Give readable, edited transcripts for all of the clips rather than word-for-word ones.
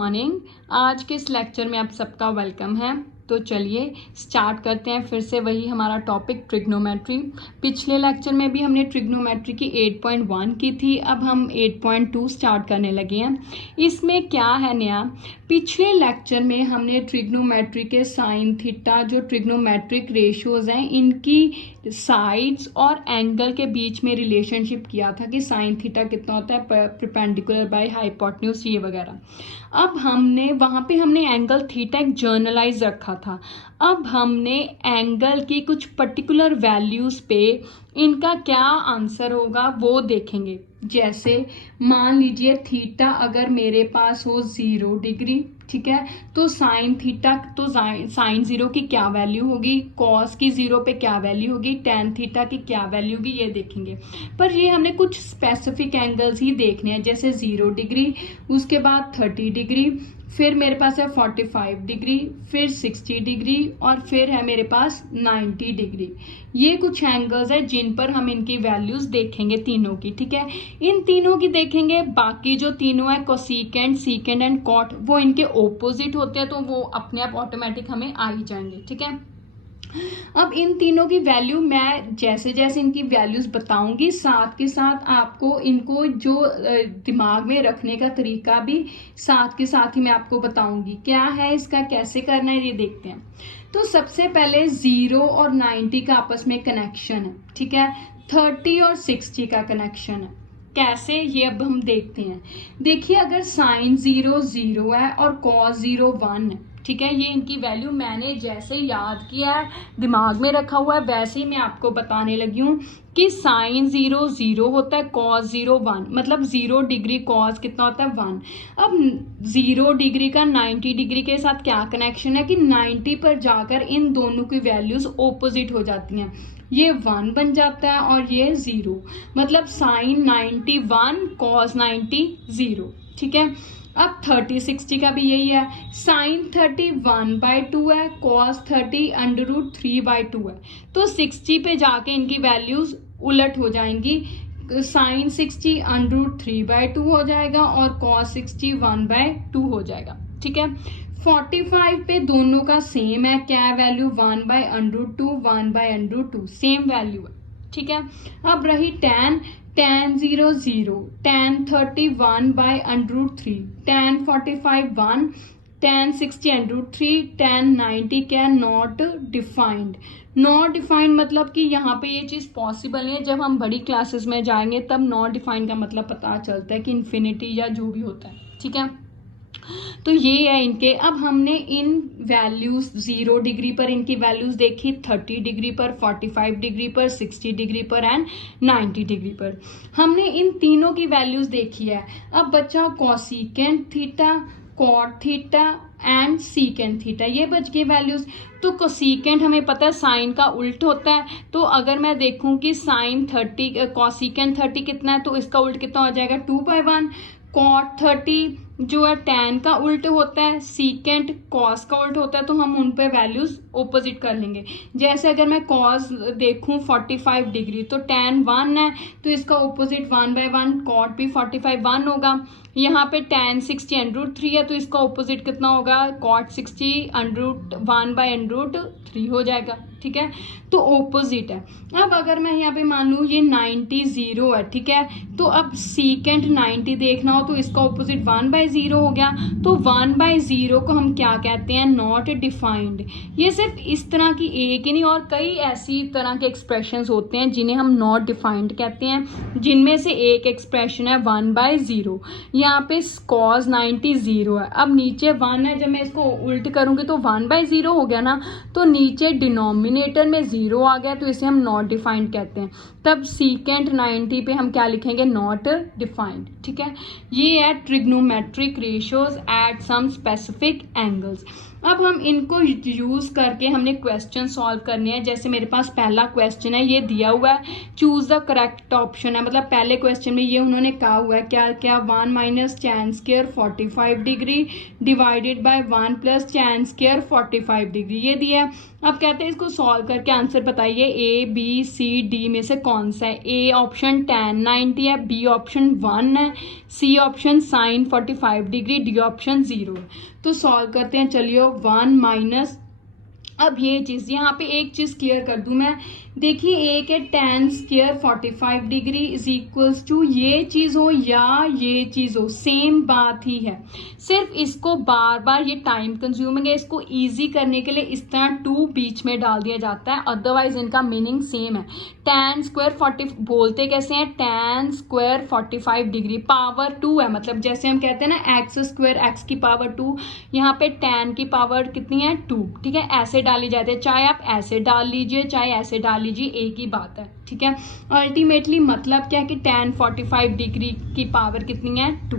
Morning. आज के इस लेक्चर में आप सबका वेलकम है। तो चलिए स्टार्ट करते हैं फिर से वही हमारा टॉपिक ट्रिग्नोमेट्री। पिछले लेक्चर में भी हमने ट्रिग्नोमेट्री की 8.1 की थी, अब हम 8.2 स्टार्ट करने लगे हैं। इसमें क्या है नया, पिछले लेक्चर में हमने ट्रिग्नोमेट्री के साइन थीटा जो ट्रिग्नोमेट्रिक रेशियोज हैं इनकी साइड्स और एंगल के बीच में रिलेशनशिप किया था कि साइन थीटा कितना होता है परपेंडिकुलर बाय हाइपोटेन्यूज ये वगैरह। अब हमने एंगल थीटा एक जर्नलाइज रखा था। अब हमने एंगल की कुछ पर्टिकुलर वैल्यूज पे इनका क्या आंसर होगा वो देखेंगे। जैसे मान लीजिए थीटा अगर मेरे पास हो 0 डिग्री, ठीक है, तो साइन थीटा तो साइन 0 की क्या वैल्यू होगी, कॉस की 0 पे क्या वैल्यू होगी, टेन थीटा की क्या वैल्यू होगी, ये देखेंगे। पर ये हमने कुछ स्पेसिफिक एंगल्स ही देखने हैं, जैसे 0 डिग्री, उसके बाद 30 डिग्री, फिर मेरे पास है 45 डिग्री, फिर 60 डिग्री और फिर है मेरे पास 90 डिग्री। ये कुछ एंगल्स है जिन पर हम इनकी वैल्यूज देखेंगे तीनों की, ठीक है। इन तीनों की देखेंगे, बाकी जो तीनों है कोसेकेंट, सीकेंट एंड कॉट वो इनके ओपोजिट होते हैं, तो वो अपने आप ऑटोमेटिक हमें आ ही जाएंगे, ठीक है। अब इन तीनों की वैल्यू मैं जैसे जैसे इनकी वैल्यूज बताऊंगी साथ के साथ आपको इनको जो दिमाग में रखने का तरीका भी साथ के साथ ही मैं आपको बताऊंगी। क्या है इसका, कैसे करना है, ये देखते हैं। तो सबसे पहले 0 और 90 का आपस में कनेक्शन है, ठीक है। 30 और 60 का कनेक्शन है। कैसे, ये अब हम देखते हैं। देखिए अगर साइन 0 0 है और कॉस 0 1 है, ठीक है, ये इनकी वैल्यू मैंने जैसे याद किया है, दिमाग में रखा हुआ है, वैसे ही मैं आपको बताने लगी हूँ कि साइन 0 0 होता है, कॉस 0 1, मतलब 0 डिग्री कॉस कितना होता है 1। अब 0 डिग्री का 90 डिग्री के साथ क्या कनेक्शन है कि 90 पर जाकर इन दोनों की वैल्यूज ओपोजिट हो जाती हैं, ये 1 बन जाता है और ये 0, मतलब साइन 90 1 कॉस 90 0, ठीक है। अब 30 60 का भी यही है, साइन 30 1/2 है, कॉस 30 √3/2 है, तो 60 पे जाके इनकी वैल्यूज उलट हो जाएंगी, साइन 60 √3/2 हो जाएगा और कॉस 60 1/2 हो जाएगा, ठीक है। 45 पे दोनों का सेम है, क्या है वैल्यू 1/√2 1/√2 सेम वैल्यू है, ठीक है। अब रही tan 0 0, tan 30 1/√3, tan 45 1, tan 60 √3, tan 90 क्या नॉट डिफाइंड। नॉट डिफाइंड मतलब कि यहाँ पे ये चीज पॉसिबल नहीं है। जब हम बड़ी क्लासेस में जाएंगे तब नॉट डिफाइंड का मतलब पता चलता है कि इन्फिनिटी या जो भी होता है, ठीक है। तो ये है इनके। अब हमने इन वैल्यूज 0 डिग्री पर इनकी वैल्यूज देखी, 30 डिग्री पर, 45 डिग्री पर, 60 डिग्री पर एंड 90 डिग्री पर हमने इन तीनों की वैल्यूज देखी है। अब बचा cosecant theta, cot theta and secant theta, ये बच गए वैल्यूज। तो कोसेकेंट हमें पता है साइन का उल्ट होता है, तो अगर मैं देखूं कि साइन 30 कोसेकेंट 30 कितना है तो इसका उल्ट कितना हो जाएगा 2/1। कॉट 30 जो है टैन का उल्ट होता है, सीकेंट कॉस का उल्ट होता है, तो हम उन पे वैल्यूज ओपोजिट कर लेंगे। जैसे अगर मैं कॉस देखूं 45 डिग्री तो टैन 1 है, तो इसका ओपोजिट 1/1, कॉट भी 45 1 होगा। यहाँ पे टैन 60 √3 है, तो इसका ओपोजिट कितना होगा, कॉट 60 1/√3 हो जाएगा, ठीक है। तो ओपोजिट है। अब अगर मैं यहाँ पे मानूं ये 90 0 है, ठीक है, तो अब सीकेंट 90 देखना हो तो इसका ओपोजिट 1/0 हो गया, तो 1/0 को हम क्या कहते हैं, नॉट डिफाइंड। ये सिर्फ इस तरह की एक ही नहीं और कई ऐसी तरह के एक्सप्रेशंस होते हैं जिन्हें हम नॉट डिफाइंड कहते हैं, जिनमें से एक एक्सप्रेशन है 1/0। यहाँ पे कॉस 90 0 है, अब नीचे 1 है, जब मैं इसको उल्ट करूंगी तो 1/0 हो गया ना, तो नीचे डिनोमिनेटर में 0 आ गया, तो इसे हम नॉट डिफाइंड कहते हैं। तब सीकेंट 90 पे हम क्या लिखेंगे, नॉट डिफाइंड, ठीक है। ये है trigonometric ratios at some specific angles. अब हम इनको यूज़ करके हमने क्वेश्चन सॉल्व करने हैं। जैसे मेरे पास पहला क्वेश्चन है, ये दिया हुआ है, चूज द करेक्ट ऑप्शन है, मतलब पहले क्वेश्चन में ये उन्होंने कहा हुआ है क्या क्या 1 minus tan square 45 degree divided by 1 plus tan square 45 degree, ये दिया है। अब कहते हैं इसको सॉल्व करके आंसर बताइए ए बी सी डी में से कौन सा है। ए ऑप्शन tan 90 है, बी ऑप्शन 1 है, C option sin 45 degree, D option 0 है। तो सॉल्व करते हैं, चलिए 1 माइनस, अब ये चीज़ यहाँ पे एक चीज़ क्लियर कर दूं मैं, देखिए एक है tan square 45 degree is equals to ये चीज़ हो या ये चीज़ हो, सेम बात ही है, सिर्फ इसको बार बार ये टाइम कंज्यूमिंग है, इसको इजी करने के लिए इस तरह 2 बीच में डाल दिया जाता है, अदरवाइज इनका मीनिंग सेम है। tan स्क्वायर 40 बोलते कैसे हैं, tan स्क्वायर 45 डिग्री पावर 2 है, मतलब जैसे हम कहते हैं ना एक्स स्क्वायर एक्स की पावर 2, यहाँ पे tan की पावर कितनी है 2, ठीक है, ऐसे डाली जाती है, चाहे आप ऐसे डाल लीजिए चाहे ऐसे डाल लीजिए, एक ही बात है, ठीक है। अल्टीमेटली मतलब क्या है कि tan 45 डिग्री की पावर कितनी है 2,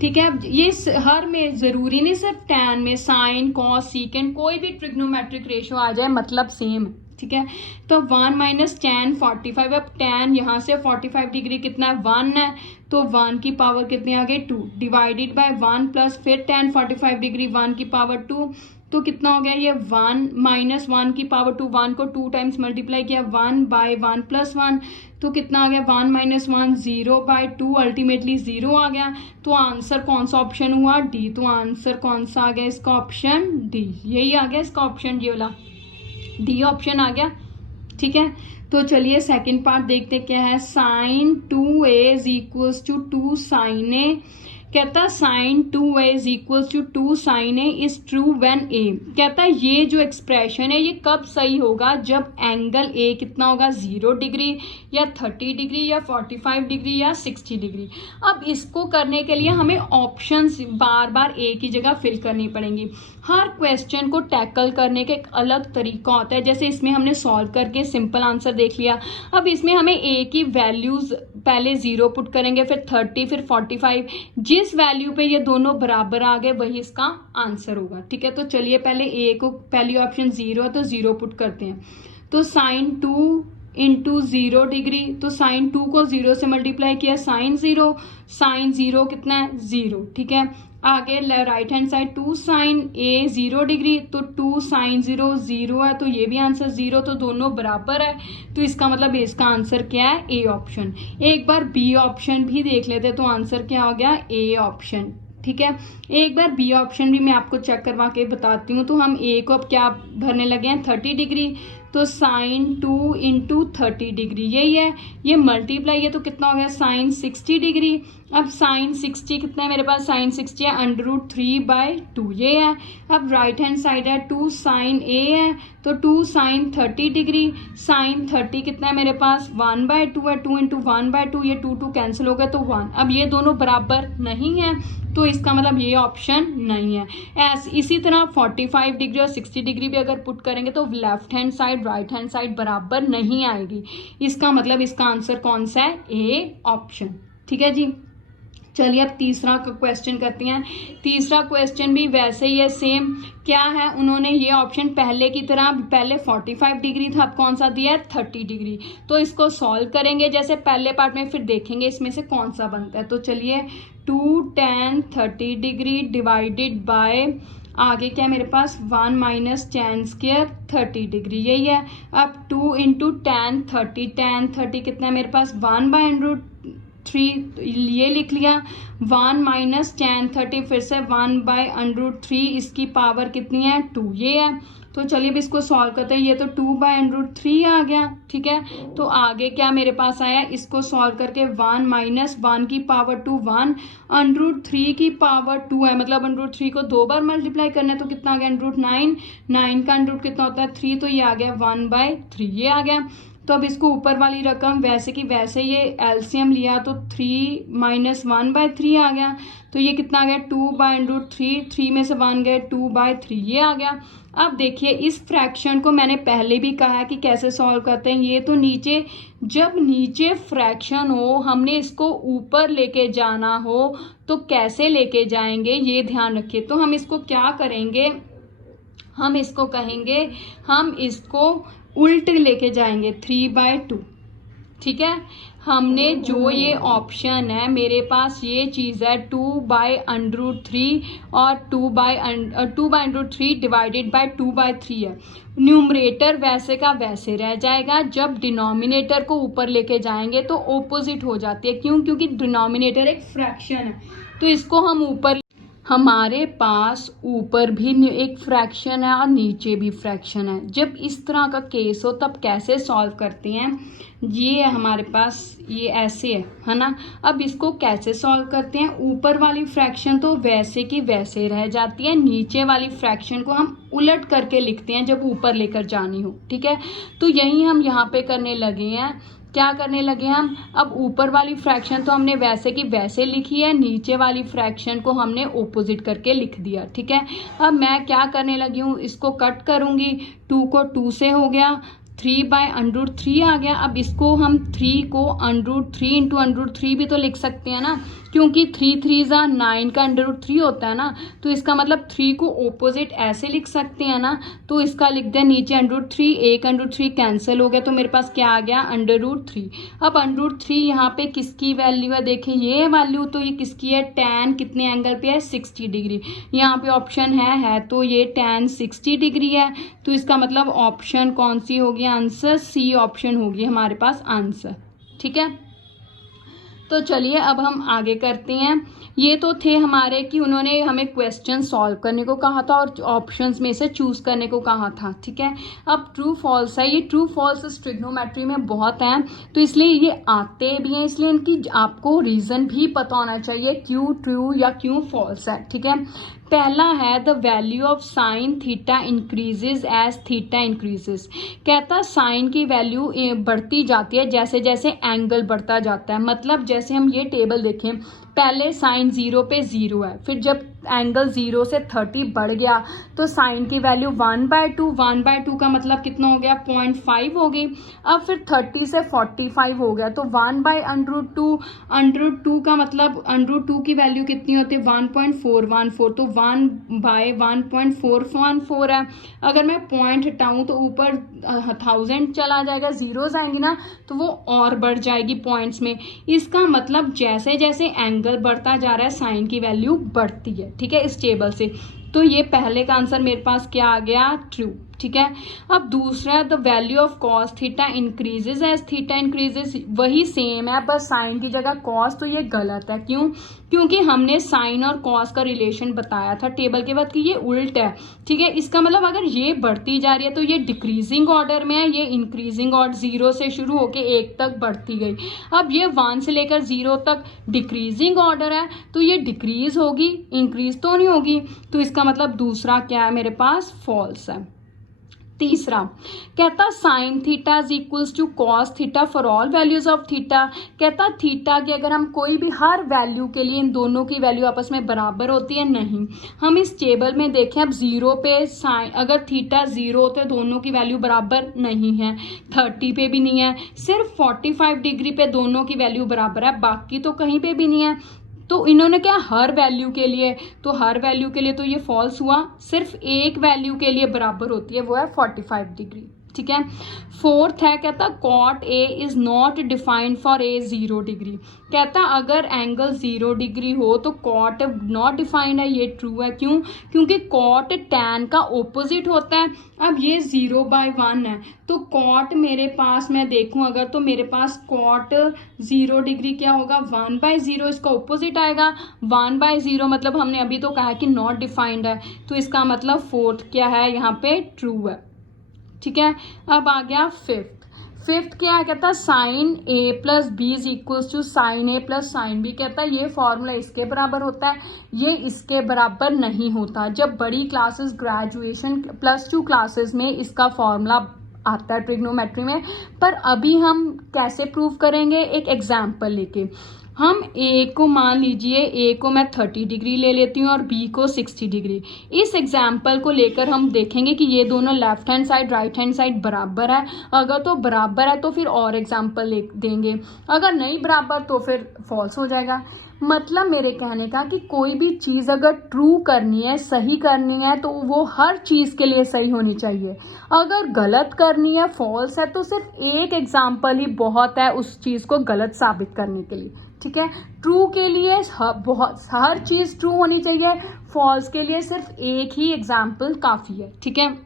ठीक है। ये हर में जरूरी नहीं सिर्फ tan में, साइन कॉस सीकेंड कोई भी ट्रिग्नोमेट्रिक रेशियो आ जाए मतलब सेम, ठीक है। तो 1 माइनस tan 45, अब tan यहाँ से 45 डिग्री कितना है 1 है, तो 1 की पावर कितनी आ गई 2 डिवाइडेड बाय 1 प्लस फिर tan 45 डिग्री 1 की पावर 2, तो कितना हो गया ये 1 माइनस 1 की पावर 2, 1 को 2 टाइम्स मल्टीप्लाई किया 1 बाय 1 प्लस 1, तो कितना आ गया 1 माइनस 1 0 बाय 2, अल्टीमेटली 0 आ गया। तो आंसर कौन सा ऑप्शन हुआ डी, तो आंसर कौन सा आ गया इसका ऑप्शन डी, यही आ गया इसका ऑप्शन, ये वाला डी ऑप्शन आ गया, ठीक है। तो चलिए सेकंड पार्ट देखते क्या है, sine 2a is equals to 2 sine a, कहता sine 2a is equals to 2 sine a is true when a, कहता है ये जो एक्सप्रेशन है ये कब सही होगा, जब एंगल a कितना होगा 0 डिग्री या 30 डिग्री या 45 डिग्री या 60 डिग्री। अब इसको करने के लिए हमें ऑप्शंस बार बार a की जगह फिल करनी पड़ेंगी। हर क्वेश्चन को टैकल करने का एक अलग तरीका होता है, जैसे इसमें हमने सॉल्व करके सिंपल आंसर देख लिया, अब इसमें हमें a की वैल्यूज पहले 0 पुट करेंगे फिर 30 फिर 45, जिस वैल्यू पे ये दोनों बराबर आ गए वही इसका आंसर होगा, ठीक है। तो चलिए पहले a को, पहली ऑप्शन 0 है तो 0 पुट करते हैं, तो साइन 2 इंटू 0 डिग्री, तो साइन 2 को 0 से मल्टीप्लाई किया साइन 0 कितना है 0, ठीक है। आगे right hand side 2 sine a 0 degree, तो 2 साइन 0 0 है, तो ये भी आंसर 0, तो दोनों बराबर है, तो इसका मतलब इसका आंसर क्या है ए ऑप्शन। एक बार बी ऑप्शन भी देख लेते तो आंसर क्या हो गया ए ऑप्शन, ठीक है। एक बार बी ऑप्शन भी मैं आपको चेक करवा के बताती हूँ। तो हम ए को अब क्या भरने लगे हैं 30 डिग्री, तो साइन 2 इंटू 30 डिग्री यही है, ये मल्टीप्लाई है तो कितना हो गया साइन 60 डिग्री। अब साइन 60 कितना है मेरे पास, साइन 60 है √3/2 ये है। अब राइट हैंड साइड है 2 साइन ए है, तो 2 साइन 30 डिग्री, साइन 30 कितना है मेरे पास 1/2 है, 2 इंटू 1/2, ये 2 कैंसिल हो गया तो 1। अब ये दोनों बराबर नहीं है तो इसका मतलब ये ऑप्शन नहीं है। इसी तरह 45 डिग्री और 60 डिग्री भी अगर पुट करेंगे तो left hand side right hand side बराबर नहीं आएगी, इसका मतलब इसका आंसर कौन सा है ए ऑप्शन, ठीक है जी। चलिए अब तीसरा क्वेश्चन करते हैं। तीसरा क्वेश्चन भी वैसे ही है सेम, क्या है उन्होंने ये ऑप्शन पहले की तरह, पहले 45 डिग्री था अब कौन सा दिया है 30 डिग्री, तो इसको सॉल्व करेंगे जैसे पहले पार्ट में, फिर देखेंगे इसमें से कौन सा बनता है। तो चलिए 2 tan 30 डिग्री डिवाइडेड बाय आगे क्या मेरे पास 1 माइनस tan स्क्वायर 30 डिग्री यही है। अब 2 इंटू tan 30 कितना है मेरे पास 1/√3 ये लिख लिया, 1 माइनस tan 30 फिर से 1/√3, इसकी पावर कितनी है 2 ये है। तो चलिए अब इसको सॉल्व करते हैं, ये तो 2/√3 आ गया, ठीक है। तो आगे क्या मेरे पास आया, इसको सॉल्व करके 1 माइनस 1 की पावर 2 1/√3 की पावर 2 है, मतलब √3 को 2 बार मल्टीप्लाई करना है तो कितना आ गया √9, 9 का √ कितना होता है 3, तो ये आ गया 1/3 ये आ गया। तो अब इसको ऊपर वाली रकम वैसे की वैसे ये एलसीएम लिया तो 3 माइनस 1/3 आ गया, तो ये कितना आ गया 2/√3, 3 में से 1 गए 2/3 ये आ गया। अब देखिए इस फ्रैक्शन को मैंने पहले भी कहा है कि कैसे सॉल्व करते हैं, ये तो नीचे, जब नीचे फ्रैक्शन हो हमने इसको ऊपर लेके जाना हो तो कैसे लेके जाएंगे ये ध्यान रखिए। तो हम इसको क्या करेंगे, हम इसको कहेंगे, हम इसको उल्ट लेके जाएंगे 3/2। ठीक है, हमने जो ये ऑप्शन है, मेरे पास ये चीज़ है 2/√3 और 2/√3 डिवाइडेड बाय 2/3 है। न्यूमरेटर वैसे का वैसे रह जाएगा, जब डिनोमिनेटर को ऊपर लेके जाएंगे तो ऑपोजिट हो जाती है। क्यों? क्योंकि डिनोमिनेटर एक फ्रैक्शन है, तो इसको हम ऊपर, हमारे पास ऊपर भी एक फ्रैक्शन है और नीचे भी फ्रैक्शन है। जब इस तरह का केस हो तब कैसे सॉल्व करते हैं, ये हमारे पास ये ऐसे है ना। अब इसको कैसे सॉल्व करते हैं, ऊपर वाली फ्रैक्शन तो वैसे की वैसे रह जाती है, नीचे वाली फ्रैक्शन को हम उलट करके लिखते हैं जब ऊपर लेकर जानी हो। ठीक है, तो यही हम यहाँ पे करने लगे हैं। क्या करने लगे हम, अब ऊपर वाली फ्रैक्शन तो हमने वैसे की वैसे लिखी है, नीचे वाली फ्रैक्शन को हमने ऑपोजिट करके लिख दिया। ठीक है, अब मैं क्या करने लगी हूँ, इसको कट करूँगी, 2 को 2 से हो गया, 3/√3 आ गया। अब इसको हम 3 को √3 इंटू √3 भी तो लिख सकते हैं ना, क्योंकि 3 3 9 का √3 होता है ना, तो इसका मतलब 3 को ऑपोजिट ऐसे लिख सकते हैं ना। तो इसका लिख दें नीचे √3, एक √3 कैंसिल हो गया, तो मेरे पास क्या आ गया √3। अब √3 यहाँ पे किसकी वैल्यू है, देखिए ये वैल्यू, तो ये किसकी है, tan कितने एंगल पे है, 60 डिग्री। यहाँ पे ऑप्शन है तो ये tan 60 डिग्री है, तो इसका मतलब ऑप्शन कौन सी होगी, आंसर सी ऑप्शन होगी हमारे पास आंसर। ठीक है, तो चलिए अब हम आगे करते हैं। ये तो थे हमारे कि उन्होंने हमें क्वेश्चन सॉल्व करने को कहा था और ऑप्शंस में से चूज करने को कहा था। ठीक है, अब ट्रू फॉल्स है, ये ट्रू फॉल्स ट्रिग्नोमेट्री में बहुत हैं, तो इसलिए ये आते भी हैं, इसलिए इनकी आपको रीजन भी पता होना चाहिए क्यों ट्रू या क्यों फॉल्स है। ठीक है, पहला है the value of sine theta increases as theta increases. कहता साइन की वैल्यू बढ़ती जाती है जैसे जैसे एंगल बढ़ता जाता है। मतलब जैसे हम ये टेबल देखें, पहले साइन 0 पे 0 है, फिर जब एंगल 0 से 30 बढ़ गया तो साइन की वैल्यू 1/2, 1/2 का मतलब कितना हो गया, 0.5 हो गई। अब फिर 30 से 45 हो गया, तो 1/√2, √2 का मतलब √2 की वैल्यू कितनी होती है, 1.414, तो 1/1.414 है। अगर मैं पॉइंट हटाऊं तो ऊपर 1000 चला जाएगा, जीरोस आएंगी ना, तो वो और बढ़ जाएगी पॉइंट्स में। इसका मतलब जैसे जैसे एंगल बढ़ता जा रहा है साइन की वैल्यू बढ़ती है। ठीक है, इस टेबल से, तो ये पहले का आंसर मेरे पास क्या आ गया, ट्रू। ठीक है, अब दूसरा the value of cos theta increases as theta increases, वही सेम है बस साइन की जगह कॉस, तो ये गलत है। क्यों? क्योंकि हमने साइन और कॉस का रिलेशन बताया था टेबल के बाद कि ये उल्ट है। ठीक है, इसका मतलब अगर ये बढ़ती जा रही है तो ये डिक्रीजिंग ऑर्डर में है, ये इंक्रीजिंग ऑर्डर 0 से शुरू होके 1 तक बढ़ती गई। अब ये 1 से लेकर 0 तक डिक्रीजिंग ऑर्डर है, तो ये डिक्रीज होगी, इंक्रीज तो नहीं होगी, तो इसका मतलब दूसरा क्या है मेरे पास, फॉल्स है। तीसरा कहता sine theta is equals to cos theta for all values of theta. कहता थीटा की अगर हम कोई भी हर वैल्यू के लिए इन दोनों की वैल्यू आपस में बराबर होती है, नहीं। हम इस टेबल में देखें, अब 0 पे साइन, अगर थीटा 0 होते हैं दोनों की वैल्यू बराबर नहीं है, 30 पे भी नहीं है, सिर्फ 45 डिग्री पे दोनों की वैल्यू बराबर है, बाकी तो कहीं पे भी नहीं है। तो इन्होंने क्या, हर वैल्यू के लिए, तो हर वैल्यू के लिए तो ये फॉल्स हुआ, सिर्फ एक वैल्यू के लिए बराबर होती है, वो है 45 डिग्री। ठीक है, फोर्थ है कहता cot A is not defined for A 0 degree. कहता अगर एंगल 0 डिग्री हो तो कॉट नॉट डिफाइंड है, ये ट्रू है। क्यों? क्योंकि कॉट टैन का ऑपोजिट होता है। अब ये 0/1 है, तो कॉट मेरे पास मैं देखूं अगर, तो मेरे पास कॉट 0 डिग्री क्या होगा, 1/0, इसका ऑपोजिट आएगा। 1/0 मतलब हमने अभी तो कहा कि नॉट डिफाइंड है, तो इसका मतलब फोर्थ क्या है, यहाँ पे ट्रू है। ठीक है, अब आ गया फिफ्थ क्या है, कहता sine a plus B is equals to sine A plus sine B. कहता है ये फॉर्मूला इसके बराबर होता है, ये इसके बराबर नहीं होता। जब बड़ी क्लासेस, ग्रेजुएशन +2 क्लासेस में इसका फॉर्मूला आता है ट्रिग्नोमेट्री में, पर अभी हम कैसे प्रूव करेंगे, एक एग्जाम्पल लेके। हम ए को मान लीजिए, ए को मैं 30 डिग्री ले लेती हूँ और बी को 60 डिग्री। इस एग्जाम्पल को लेकर हम देखेंगे कि ये दोनों left hand side right hand side बराबर है। अगर तो बराबर है तो फिर और एग्जाम्पल ले देंगे, अगर नहीं बराबर तो फिर फॉल्स हो जाएगा। मतलब मेरे कहने का कि कोई भी चीज़ अगर ट्रू करनी है, सही करनी है, तो वो हर चीज़ के लिए सही होनी चाहिए। अगर गलत करनी है, फॉल्स है, तो सिर्फ एक एग्जाम्पल ही बहुत है उस चीज़ को गलत साबित करने के लिए। ठीक है, ट्रू के लिए हर चीज़ ट्रू होनी चाहिए, फॉल्स के लिए सिर्फ एक ही एग्जाम्पल काफ़ी है। ठीक है,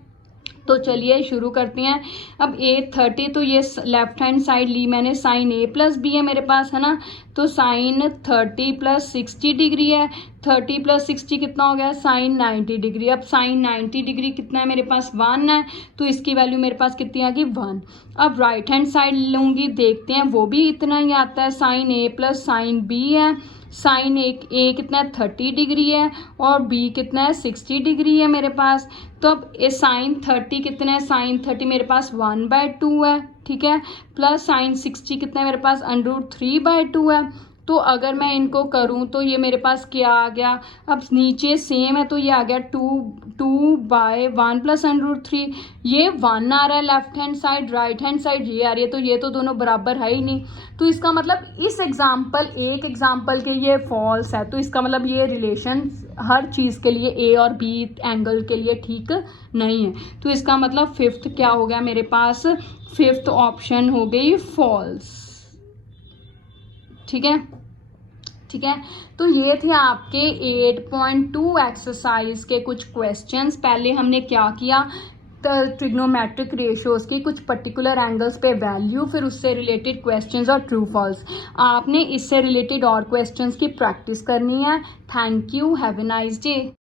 तो चलिए शुरू करते हैं। अब A30, तो ये लेफ्ट हैंड साइड ली मैंने, साइन A प्लस बी है मेरे पास, है ना। तो साइन 30 प्लस 60 डिग्री है, 30 प्लस 60 कितना हो गया, साइन 90 डिग्री। अब साइन 90 डिग्री कितना है मेरे पास, 1 है, तो इसकी वैल्यू मेरे पास कितनी आ गई, 1। अब राइट हैंड साइड लूँगी, देखते हैं वो भी इतना ही आता है, sine A plus sine B है। साइन ए कितना है, 30 डिग्री है, और बी कितना है, 60 डिग्री है मेरे पास। तो अब ये साइन 30 कितना है, साइन 30 मेरे पास 1/2 है। ठीक है, प्लस साइन 60 कितना है मेरे पास, √3/2 है। तो अगर मैं इनको करूं तो ये मेरे पास क्या आ गया, अब नीचे सेम है तो ये आ गया 2/1 प्लस √3। ये 1 आ रहा है left hand side, right hand side ये आ रही है, तो ये तो दोनों बराबर है ही नहीं। तो इसका मतलब इस एग्जाम्पल, एक एग्जाम्पल के लिए फॉल्स है। तो इसका मतलब ये रिलेशन हर चीज़ के लिए ए और बी एंगल के लिए ठीक नहीं है। तो इसका मतलब फिफ्थ क्या हो गया मेरे पास, फिफ्थ ऑप्शन हो गई फॉल्स। ठीक है, ठीक है। तो ये थे आपके 8.2 एक्सरसाइज के कुछ क्वेश्चंस। पहले हमने क्या किया, ट्रिग्नोमेट्रिक रेशियोज की कुछ पर्टिकुलर एंगल्स पे वैल्यू, फिर उससे रिलेटेड क्वेश्चंस और ट्रू फॉल्स। आपने इससे रिलेटेड और क्वेश्चंस की प्रैक्टिस करनी है। Thank you, have a nice day.